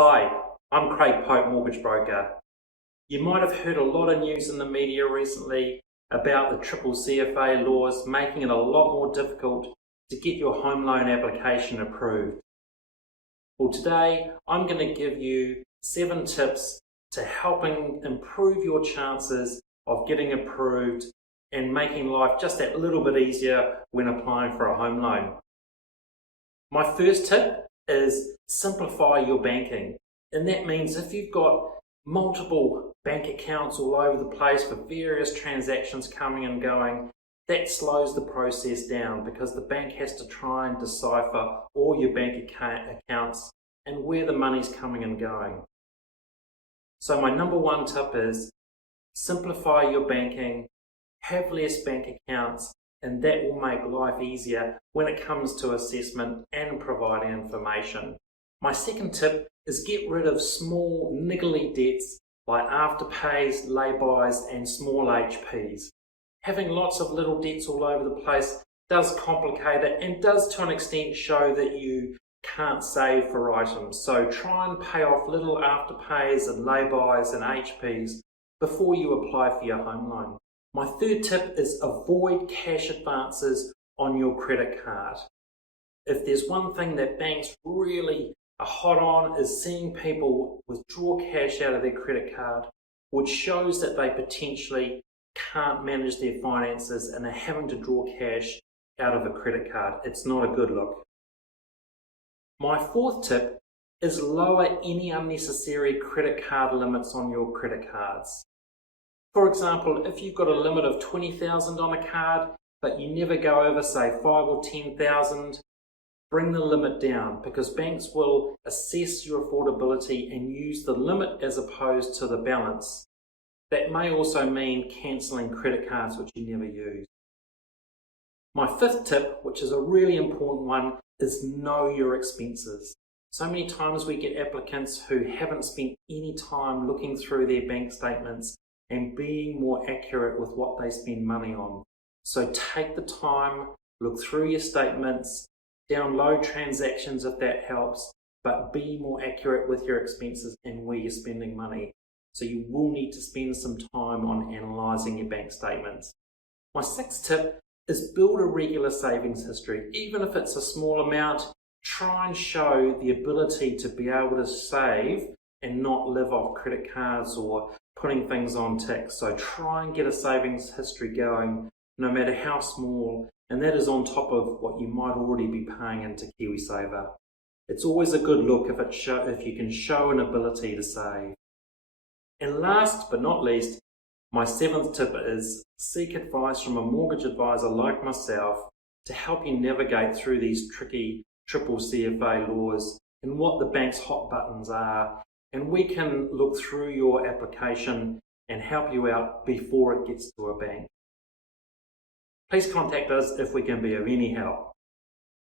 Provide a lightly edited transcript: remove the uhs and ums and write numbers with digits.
Hi, I'm Craig Pope, mortgage broker. You might have heard a lot of news in the media recently about the CCCFA laws making it a lot more difficult to get your home loan application approved. Well, today I'm going to give you 7 tips to helping improve your chances of getting approved and making life just that little bit easier when applying for a home loan. My first tip is simplify your banking. And that means if you've got multiple bank accounts all over the place for various transactions coming and going, that slows the process down because the bank has to try and decipher all your bank accounts and where the money's coming and going. So my number 1 tip is simplify your banking, have less bank accounts, and that will make life easier when it comes to assessment and providing information. My second tip is get rid of small niggly debts like afterpays, lay-bys and small HPs. Having lots of little debts all over the place does complicate it and does to an extent show that you can't save for items. So try and pay off little afterpays and lay-bys and HPs before you apply for your home loan. My third tip is avoid cash advances on your credit card. If there's one thing that banks really are hot on is seeing people withdraw cash out of their credit card, which shows that they potentially can't manage their finances and are having to draw cash out of a credit card. It's not a good look. My fourth tip is lower any unnecessary credit card limits on your credit cards. For example, if you've got a limit of $20,000 on a card, but you never go over, say, $5,000 or $10,000, bring the limit down because banks will assess your affordability and use the limit as opposed to the balance. That may also mean cancelling credit cards which you never use. My fifth tip, which is a really important one, is know your expenses. So many times we get applicants who haven't spent any time looking through their bank statements and being more accurate with what they spend money on. So take the time, look through your statements, download transactions if that helps, but be more accurate with your expenses and where you're spending money. So you will need to spend some time on analysing your bank statements. My sixth tip is build a regular savings history. Even if it's a small amount, try and show the ability to be able to save and not live off credit cards or putting things on tick. So try and get a savings history going, no matter how small, and that is on top of what you might already be paying into KiwiSaver. It's always a good look if you can show an ability to save. And last but not least, my 7th tip is seek advice from a mortgage advisor like myself to help you navigate through these tricky CCCFA laws and what the bank's hot buttons are. And we can look through your application and help you out before it gets to a bank. Please contact us if we can be of any help.